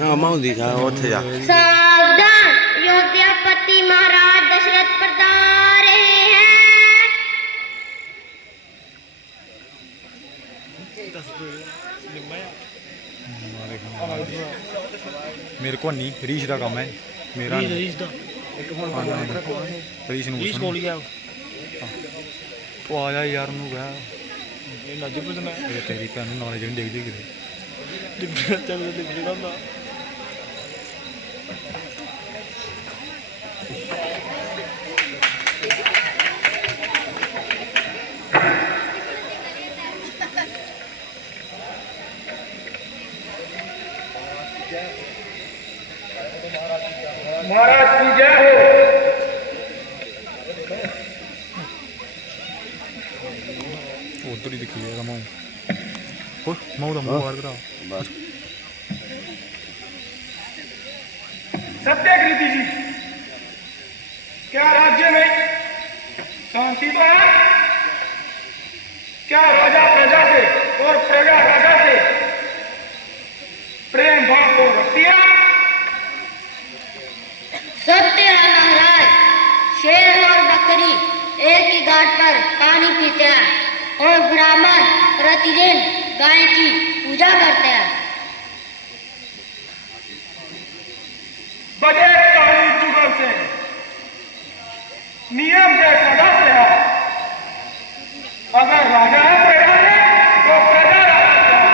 हाँ माऊ दिखा उठ जा। सावधान, अयोध्यापति महाराज दशरथ पधार रहे हैं। मेरे को नहीं, रीश का काम है मेरा। रीश दा रीश रीश को लिया तो आ जा यार नु गया नज पुछना ये तेरी भैन नॉलेज नहीं देखदी किते चल दिखदा ना। महाराज की जय हो। उधर ही दिखी जाएगा माऊ माऊ का मुंह बाहर करा। सत्याग्रही जी, क्या राज्य में शांति तो है? क्या राजा प्रजा से और प्रजा राजा से प्रेम भाव को रखती है? सत्य है महाराज, शेर और बकरी एक ही घाट पर पानी पीते हैं और ब्राह्मण प्रतिदिन गाय की पूजा करते हैं। बड़े काली जुगल से नियम से सदा से है। अगर राजा है प्रजा से तो प्रजा राजा से है।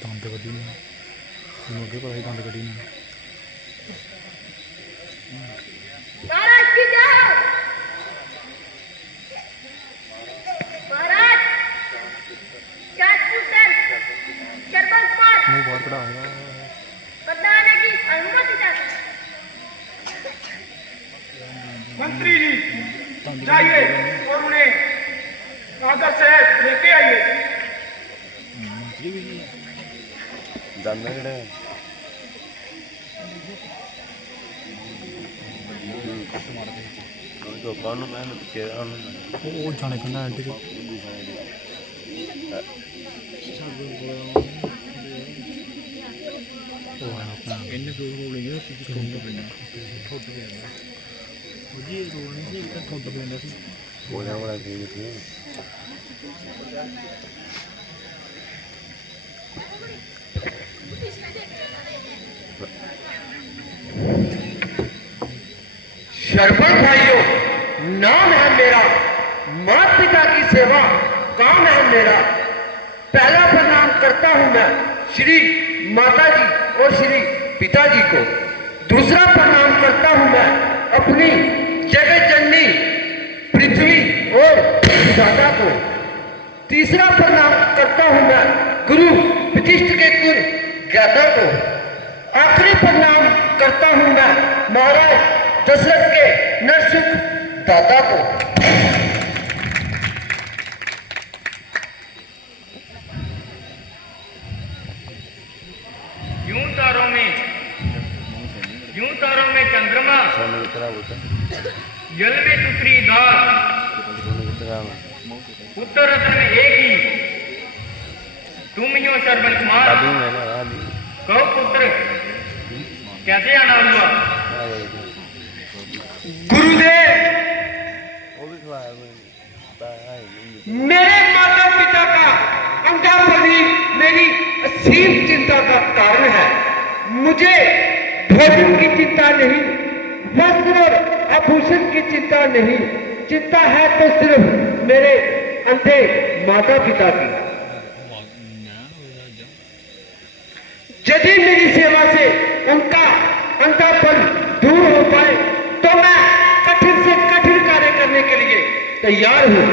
दंद कड्ढी ने अगे पता ही दंद कड्ढी ने। महाराज की जय हो। महाराज मुंह बाहर करा बताने की अनुमति चाहते हैं। मंत्री जी जाइए और उन्हें आदर से लेके आइए। जानना है तो कौन मेहनत के वो जाने का ना आंटी इन्हें दो रोले जो ठुंड पैंदा ठुंड पैंदा मुझे रोल नहीं से ठुंड पैंदा सी बोला बड़ा की थी। शरबत भाइयों, नाम है मेरा, माता पिता की सेवा काम है मेरा। पहला प्रणाम करता हूं मैं श्री माता जी और श्री पिताजी को। दूसरा प्रणाम करता हूं मैं अपनी जगत जननी पृथ्वी और दादा को। तीसरा प्रणाम करता हूं मैं गुरु वशिष्ठ के कुल ज्ञाता को। आखिरी प्रणाम करता हूं मैं महाराज दशरथ के नरसुख दाता को। यूं तारों में चंद्रमा, जल में सुतरी धार, उत्तर रत्न में एक ही, तुम यो श्रवण कुमार। कहो पुत्र कैसे आना हुआ? गुरुदेव, मेरे माता पिता का अंधापनी मेरी असीम चिंता का कारण है। मुझे भोजन की चिंता नहीं, वस्त्र और आभूषण की चिंता नहीं, चिंता है तो सिर्फ मेरे अंधे माता पिता की। यदि मेरी सेवा से उनका अंधापन दूर हो पाए तो मैं कठिन से कठिन कार्य करने के लिए तैयार हूं।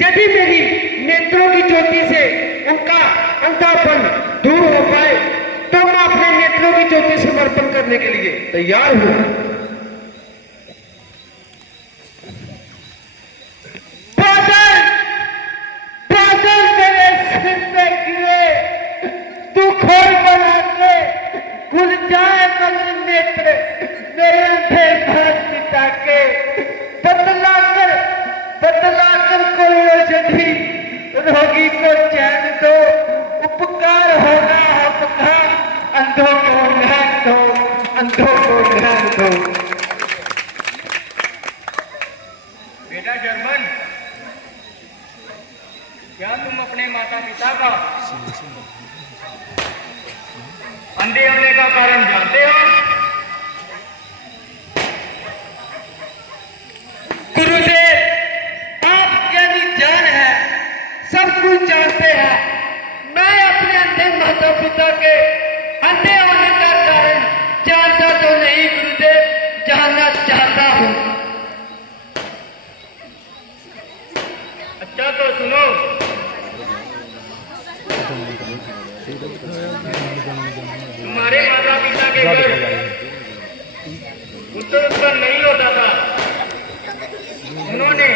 यदि मेरी नेत्रों की ज्योति से उनका अंधापन दूर हो पाए तो मैं अपने नेत्रों की ज्योति समर्पण करने के लिए तैयार हूं। भी रोगी को चैन दो, उपकार होगा आपका, अंधों को ज्ञान दो, अंधों को ज्ञान दो। बेटा जर्मन, क्या तुम अपने माता पिता का अंधे होने का कारण जानते हो? गुरुदेव, आप यदि जान है, सब कुछ जानते हैं। मैं अपने अंधे माता पिता के अंधे होने का कारण जानता तो नहीं गुरुदेव, जानना चाहता हूँ। अच्छा तो सुनो, तुम्हारे माता पिता के घर उत्तर उत्तर नहीं होता था। उन्होंने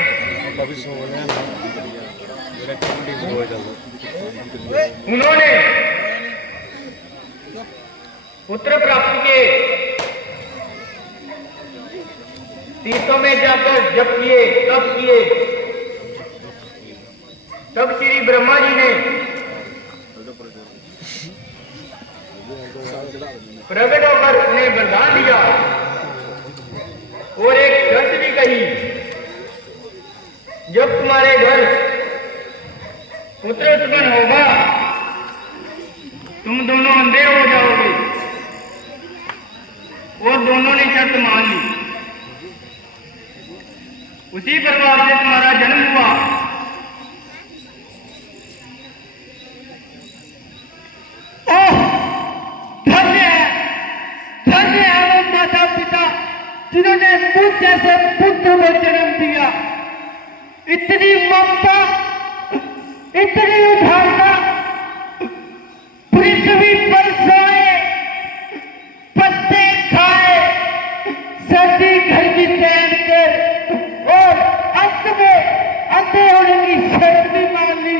अभी सो रहे हैं ना, मेरा काम भी हो जाता। उन्होंने पुत्र प्राप्ति के तीर्थों में जाकर जप किए, तप किए, तब श्री ब्रह्मा जी ने प्रकट होकर उन्हें वरदान दिया और एक शर्त भी कही, जब तुम्हारे घर पुत्र उत्पन्न होगा तुम दोनों अंधे हो जाओगे। और दोनों ने शर्त मान ली। उसी प्रकार से तुम्हारा जन्म हुआ। धन्य है वो माता पिता जिन्होंने मुझ जैसे पुत्र को जन्म दिया। इतनी ममता, इतनी उदारता, पृथ्वी पर सोए, पत्ते खाए, सर्दी गर्मी सहन कर और अंत में अंधे होने की शर्त भी मान ली।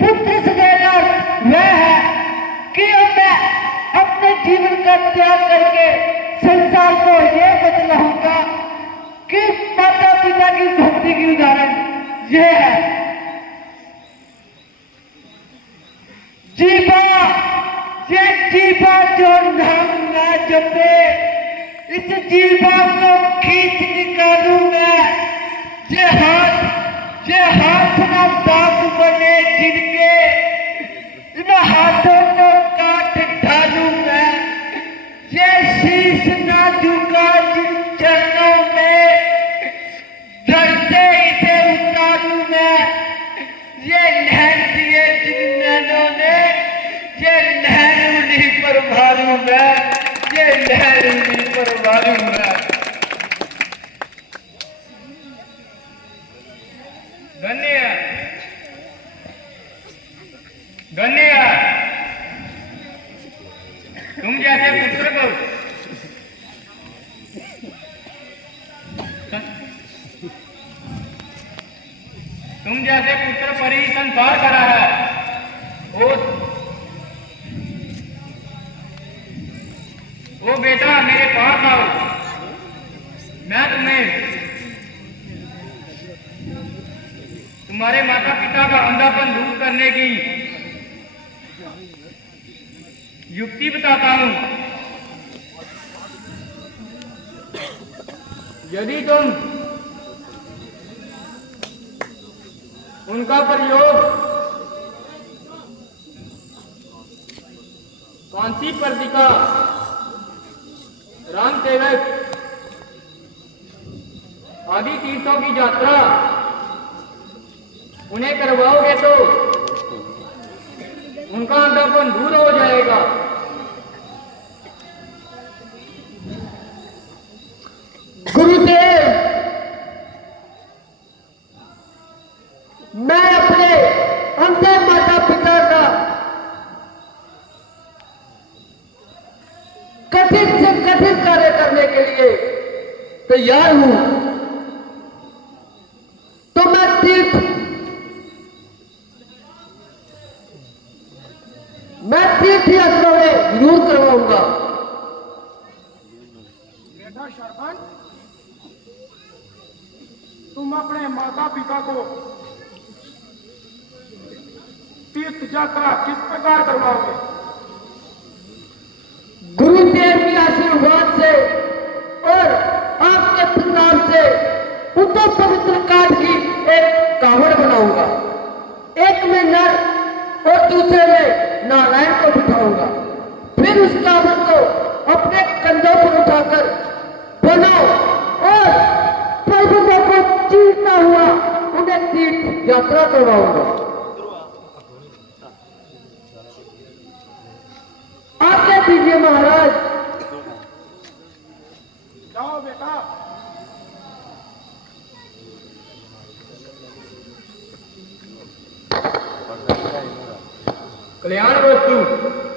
पुत्र से देना वह है कि अब मैं अपने जीवन का त्याग करके संसार को यह बतलाऊंगा कि माता पिता की भक्ति की उदाहरण यह है। जीवा, ये जीवा जो नाम ना जपे, इस जीवा को खींच निकालूं मैं। ये हाथ ना दाग बने जिनके, इन हाथों को काट डालूं मैं। ये शीश ना झुका जिन चरणों में, धर से इसे उतारूं मैं। ये नहर दिए जिन नैनों ने, ये नहर उन्हीं पर मारूं मैं, ये नहर उन्हीं पर मारूं मैं। धन्य है, धन्य है तुम जैसे पुत्र को। तुम जैसे पुत्र पर ही संसार करा है। ओ बेटा मेरे पास आओ, मैं तुम्हें तुम्हारे माता पिता का अंधापन दूर करने की युक्ति बताता हूं। यदि तुम उनका प्रयोग कांसी पर्दिका, राम सेवक आदि तीर्थों की यात्रा उन्हें करवाओगे तो उनका अंधापन दूर हो जाएगा। गुरुदेव, मैं अपने अंधे माता पिता का कठिन से कठिन कार्य करने के लिए तैयार हूं। तो मैं तीर्थ यात्रा में जरूर करवाऊंगा। बेटा शरपन, तुम अपने माता पिता को तीर्थ यात्रा किस प्रकार करवाओगे? गुरुदेव के आशीर्वाद से और आपके प्रताप से उद्धव पवित्र काठ की एक कावड़ बनाऊंगा। एक में नर और दूसरे में नारायण को बिठाऊंगा। फिर उस कावड़ को अपने कंधों पर उठाकर बनाओ और पर्वतों को चीरता हुआ उन्हें तीर्थ यात्रा करवाऊंगा। आज्ञा दीजिए महाराज। जाओ बेटा। कल्याण वस्तु